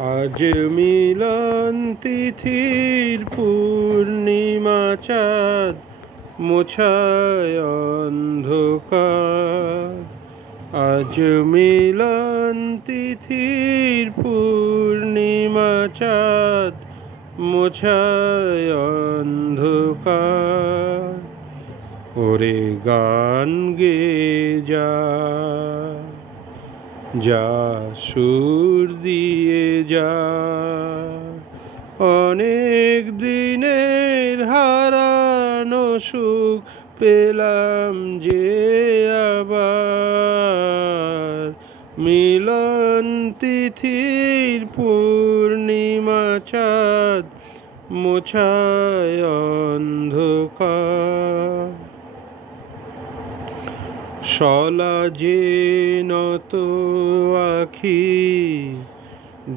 আজ মিলন তিথির পূর্ণিমা চাঁদ মোছায় অন্ধকার। আজ মিলন তিথির পূর্ণিমা চাঁদ মোছায় অন্ধকার। ওরে গান গেয়ে যা, যা সুর দিয়ে যা, অনেক দিনের হারানো সুখ পেলাম যে আবার। মিলন তিথির পূর্ণিমা চাঁদ মোছায় অন্ধকার। শলা যে নত আখি,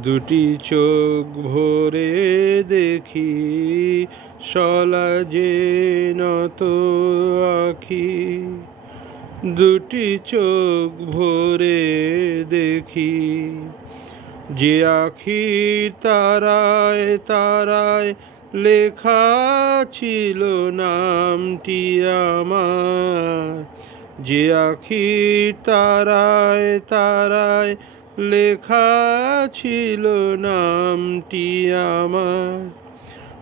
দুটি চোখ ভরে দেখি। শলা যে নত আখি, দুটি চোখ ভরে দেখি। যে আখির তারায় তারায় লেখা ছিল নামটি আমার। যে আখির তারায় তারায় লেখা ছিল নামটি আমার।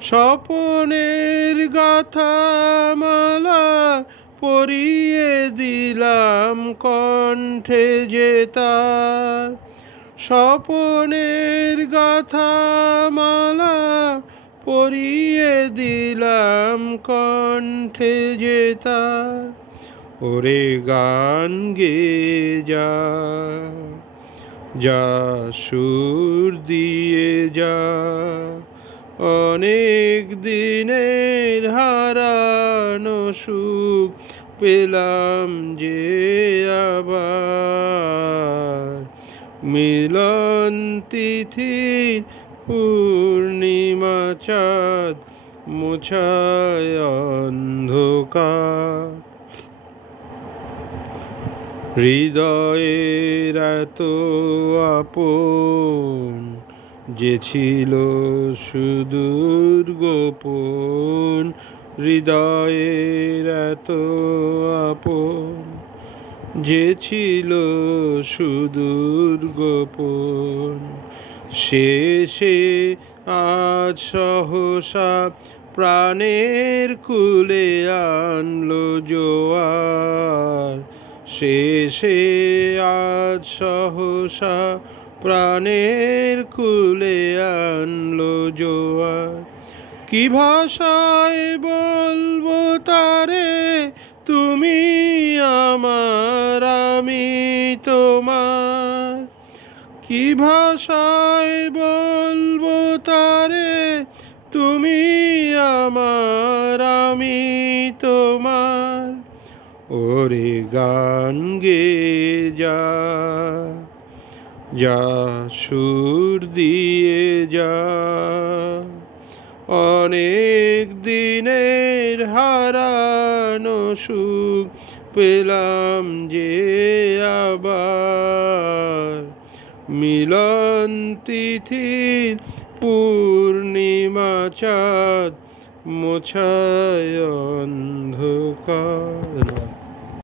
স্বপনের গাথা মালা পরিয়ে দিলাম কণ্ঠে যে তার। স্বপনের গাথা মালা পরিয়ে দিলাম কণ্ঠে যে তার। ওরে গান গেয়ে যা, যা সুর দিয়ে যা, অনেক দিনের হারানো সুখ পেলাম যে আবার। মিলন তিথির পূর্ণিমা চাঁদ মোছায় অন্ধকার। হৃদয়ের এত আপন যে ছিল সুদূর গোপন। হৃদয়ের এত আপন যে ছিল সুদূর গোপন। শেষে আজ সহসা প্রাণের কুলে আনলো জোয়ার। শেষে আজ সহসা প্রাণের কুলে আনলো জোয়ার। কি ভাষায় বলবো তারে, তুমি আমার আমি তোমার। কি ভাষায় বলবো তারে, তুমি আমার আমি তোমার। ওরে গান গেয়ে যা, যা সুর দিয়ে যা, অনেক দিনের হারানো সুখ পেলাম যে আবার। মিলন তিথির পূর্ণিমা চাঁদ মোছায় অন্ধকার।